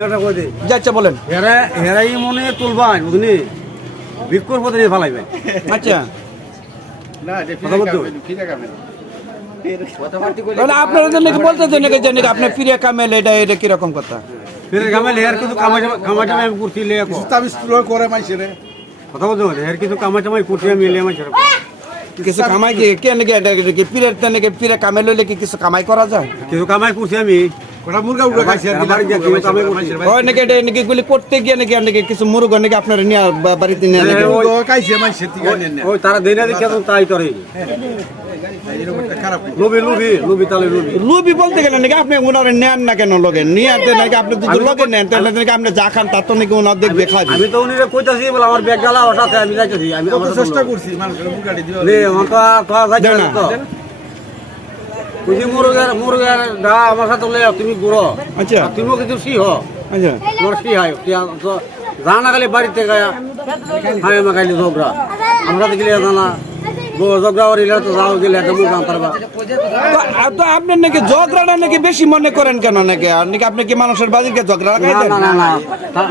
আচ্ছা বলেন। হেরাই মনে তুলবান বুঝলি ভিক্ষুর পথে নিয়ে ফেলাইবেন। আচ্ছা আপনারা নাকি বলতেছেন নাকি যে নাকি আপনি ফিরে কামেল, এটা এটা কিরকম কথা? ফিরে কামেল হের কিছু কামাটামাই আমি করছি করে মাইছে কথা বলতে হবে হের কিছু কামাটামাই করছি আমি মাইছে কিছু কামাই কি কে নাকি এটা কি ফিরের তে নাকি ফিরে কামেল হইলে কি কিছু কামাই করা যায়? কিছু কামাই করছি আমি ওটা মুরগা উড়ে খাইছে আর আমার যে কিছু কামাই করছি ওই নাকি এটা নাকি গুলি করতে গিয়ে নাকি নাকি কিছু মুরগা নাকি আপনারা নিয়ে বাড়িতে নিয়ে নাকি খাইছে মাইছে ঠিক আছে ওই তারা দেনা দেখে তো তাই করে এরকম একটা খারাপ লুবি তালে লুবি লুবি বলতে গেলে নাকি আপনি ওনারে নেন না কেন লগে নিয়ে আনতে নাকি আপনি যদি লগে নেন তাহলে নাকি আপনি যা খান তার তো নাকি ওনার দেখবে খাবে। আমি তো উনিরে কইতাছি বলে আমার ব্যাগ গালা ওর সাথে আমি যাইতাছি আমি আমার চেষ্টা করছি মানুষের মুরগাটি দিবা রে ওটা তো যাইতাছি তো তুই মুরগের গা আমার সাথে লয়ে তুমি গুড়ো আচ্ছা তুমিও কিছু সিহ আচ্ছা তোমার কি হয় জানা খালি বাড়িতে গায়া হাই মাখাইলি ঝগড়া আমরা দেখলে জানা ঝগড়া করিলে তো যাও গেলে একটা মুখ আনতে পারবা তো আপনি নাকি ঝগড়াটা নাকি বেশি মনে করেন কেন নাকি? আর নাকি আপনি কি মানুষের বাড়িকে ঝগড়া লাগাই দেন? না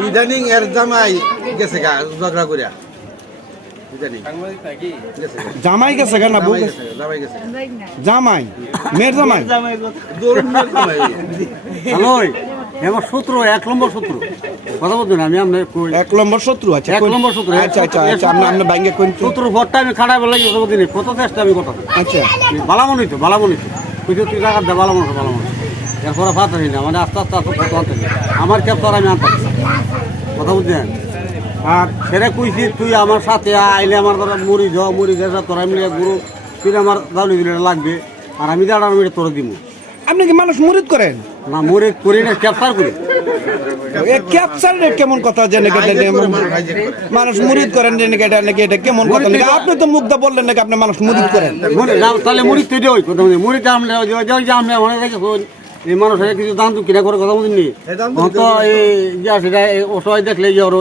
ইদানিং এর জামাই গেছে গা ঝগড়া করিয়া ইদানিং জামাই গেছে কেন? জামাই গেছে জামাই মেয়ের জামাই জানোই আমার শত্রু 1 নম্বর শত্রু কথা বলতো না আমি আপনার 1 নম্বর শত্রু আছে 1 নম্বর শত্রু আচ্ছা আচ্ছা আচ্ছা আপনি বাইঙ্গে কোন শত্রু ভোটটা আমি খাড়া বেলা দিনে কত চেষ্টা আমি কথা আচ্ছা বালামনি তো তুই তুই টাকা দে বালামন এরপরে ফাত হই না মানে আস্তে আস্তে কত আনতে আমার ক্যাপ্টার আমি আনতাম কথা বলছেন আর সেটা কইছি তুই আমার সাথে আইলে আমার ধর মুড়ি গেছে তোরা মিলে গুরু তুই আমার দাউলি দিলে লাগবে আর আমি দাঁড়া আমি তোরা দিব। আপনি কি মানুষ মুরিদ করেন? না মুড়ি করি না ক্যাপ্টার করি ক্যাপচার কেমন কথা জেনে মানুষ মুরিদ করেন জেনে নাকি এটা কেমন কথা নাকি? আপনি তো মুগ্ধা বললেন নাকি আপনি মানুষ মুরিদ করেন। তাহলে মুড়ি তুই ওই কথা মুড়িটা আমরা মনে রাখি এই মানুষের কিছু দাম তো কিনা করে কথা বলিনি তো এই সেটা অসহায় দেখলে জ্বর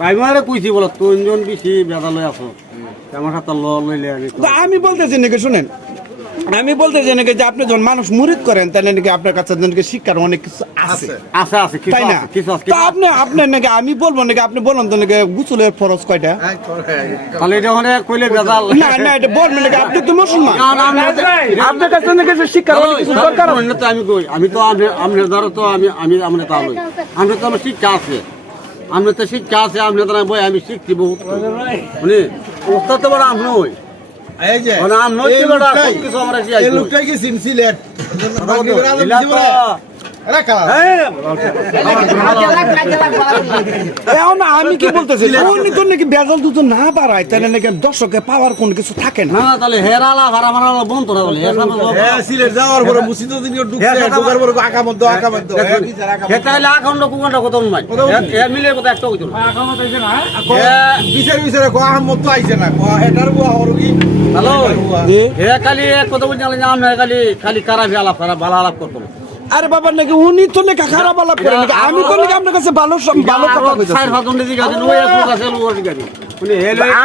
তাই মানে কইছি বলো তিনজন বেশি বেদা লই আসো আমার সাথে লইলে আমি বলতেছি নাকি শুনেন, আমি বলতেছি নাকি যে আপনি যখন মানুষ মুরিদ করেন তাহলে নাকি আপনার কাছে নাকি শিক্ষার অনেক কিছু আছে তাই না? তো আপনি নাকি আমি বলবো নাকি আপনি বলুন তো নাকি গোসলের ফরজ কয়টা? তাহলে এটা মানে কইলে বেজাল না না এটা বলবেন নাকি আপনি তো মুসলমান আপনার কাছে নাকি শিক্ষার অনেক কিছু দরকার আছে। তো আমি কই আমি তো আপনি ধরো তো আমি আমরা তা লই আমরা তো আমার শিক্ষা আছে আমরা তো শিক্ষা আছে আপনি তো বই আমি শিখছি বহুত মানে ওস্তাদ তো বড় আপনি ওই এই যে মানে আম নই কি বড় কিছু আমরা কি এই লোকটাই কি সিলেট আমি কি বলতেছি উনি তো নাকি বেজাল দুটো না বাড়ায় তাহলে নাকি দর্শকে পাওয়ার কোন কিছু থাকে না। না তাহলে হেরালা ভাড়া মারালা বন্ধ না বলে সিলেট যাওয়ার পরে মুসিদ দিন ঢুকছে ঢোকার পরে আকামত এটা হলে আখন্ড কুকন্ড কত নাই এ মিলে কত একটা কইতো আকামত হইছে না বিচারে কো আহমদ তো আইছে না কো এটার বুয়া হলো কি হ্যালো হে খালি কত বলছি না আমরা খালি কারাবি আলাপ করা ভালো আলাপ করতে। আরে বাবা নাকি উনি তো নাকি খারাপ আলাপ করেন নাকি? আমি তো নাকি আপনার কাছে ভালো ভালো কথা কইতাছি।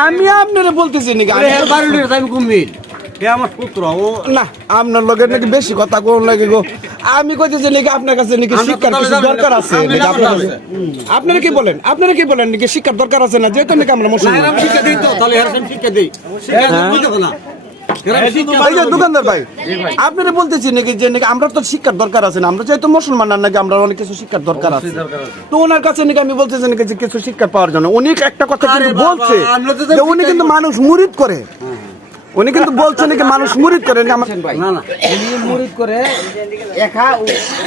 আমি আপনারে বলতেছি নাকি আমি কুমির হে আমার পুত্র না আপনার লগে নাকি বেশি কথা কোন লাগে গো? আমি কইতেছি নাকি আপনার কাছে নাকি শিক্ষার কিছু দরকার আছে নাকি আপনার কাছে? আপনারা কি বলেন নাকি শিক্ষার দরকার আছে না? যেহেতু নাকি আমরা মুসলমান শিক্ষা দেই তো তাহলে এরকম শিক্ষা দেই শিক্ষা দিতে না দোকানদার ভাই আপনারা বলতেছি নাকি যে নাকি আমরা তো শিক্ষার দরকার আছে না? আমরা যেহেতু মুসলমান না নাকি আমরা অনেক কিছু শিক্ষার দরকার আছে তো ওনার কাছে নাকি আমি বলতেছি নাকি যে কিছু শিক্ষা পাওয়ার জন্য উনি একটা কথা কিন্তু বলছে যে উনি কিন্তু মানুষ মুরিদ করে উনি কিন্তু বলছে নাকি মানুষ মুরিদ করে না না উনি মুরিদ করে একা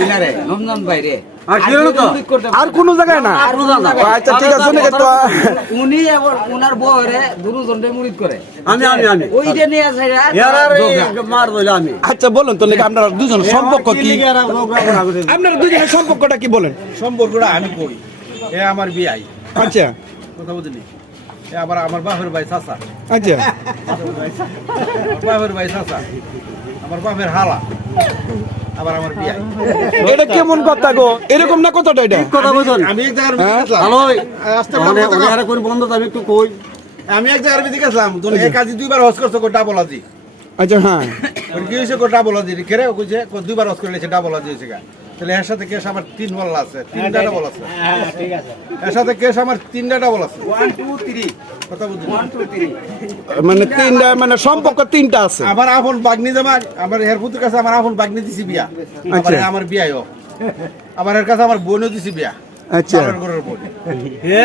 ইনারে রমজান বাইরে আর কোন জায়গায় না? আচ্ছা ঠিক আছে নাকি তো উনি আবার ওনার বউরে দুজনে মুরিদ করে আমি ওইটা নিয়ে যাইরা মার দইলা আমি আচ্ছা বলুন তো নাকি আপনারা দুজন সম্পর্ক কি? আপনারা দুজনের সম্পর্কটা কি বলেন? সম্পর্কটা আমি কই এ আমার বিয়াই আচ্ছা কথা বুঝলি এ আবার আমার বাপের ভাই চাচা আচ্ছা বাপের ভাই চাচা আমার বাপের হালা আবার আমার বিয়াই এটা কেমন কথা গো? এরকম না কথাটা এটা কথা বলুন আমি এক জায়গার ভিতরে গেছিলাম হ্যালো আস্তে মানে ওনারা কোন বন্ধ আমি একটু কই আমি এক জায়গার ভিতরে গেছিলাম তুমি এক কাজী দুইবার হজ করছো কোটা বলাজি আচ্ছা হ্যাঁ কি হইছে কোটা বলাজি কেরে কইছে দুইবার হজ করে লেছে ডাবল হজ হইছে গা তাহলে এর সাথে কেস আমার 3 বল আছে, 3টা ডাবল আছে। এর সাথে কেস আমার 3টা ডাবল আছে। 1 2 3 কথা বুঝছেন? 1 2 3 মানে তিনটা মানে সম্পর্ক তিনটা আছে। আমার আপন বাগনি জামা, আমার হেরপুতের কাছে আমার আপন বাগনি দিছি বিয়া। আচ্ছা। আমার বিয়াও। আবার এর কাছে আমার বোনও দিছি বিয়া। আচ্ছা বাবার ঘরের বোন। হে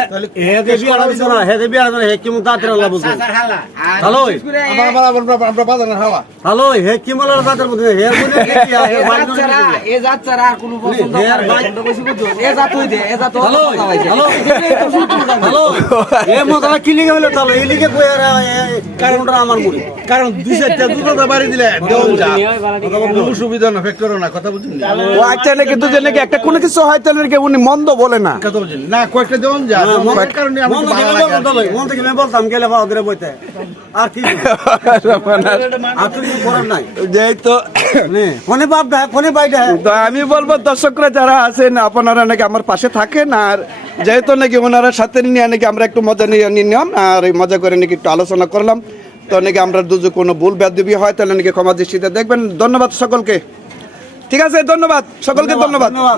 হে বিয়া দিছ না, হে বিয়া না, হে কি মুতা তেরা আল্লাহ বুঝে। হালা হ্যালো আমরা বাজারের হাওয়া। হ্যালো হে কি মলার বাতের মধ্যে হে বলে কি হে বাইক ছাড়া এ জাত ছাড়া আর কোনো পছন্দ এর করে বাইক- পছন্দ বেশি বুঝো এ জাত হই দে এ জাত হ্যালো হ্যালো হ্যালো এ মোতালা কি লিগে হলো তাহলে এই লিগে কই আর কারণটা আমার মুড়ি কারণ 2-4টা দুটো বাড়ি দিলে দেওয়া যা। কোনো সুবিধা না, ফ্যাক্টরও না, কথা বুঝছেন? ও আচ্ছা নাকি দুজন নাকি একটা কোনো কিছু হয় তাহলে নাকি উনি মন্দ বলে না। কথা বুঝছেন? না, কয়েকটা দেওয়া যা। এর কারণে আমার মন একটু থেকে ভালো লাগে। মন থেকে আমি বলতাম গেলে পাও ধরে বইতে আর কি আর তুই করার নাই যেহেতু নে ফোনে বাপ দা ফোনে বাই দা তো আমি বলবো দর্শকরা যারা আছেন আপনারা নাকি আমার পাশে থাকেন, আর যেহেতু নাকি ওনারা সাথে নিয়ে নাকি আমরা একটু মজা নিয়ে নিলাম আর এই মজা করে নাকি একটু আলোচনা করলাম, তো নাকি আমরা দুজন কোনো ভুল বেয়াদবি হয় তাহলে নাকি ক্ষমা দৃষ্টিতে দেখবেন। ধন্যবাদ সকলকে। ঠিক আছে, ধন্যবাদ সকলকে, ধন্যবাদ। ধন্যবাদ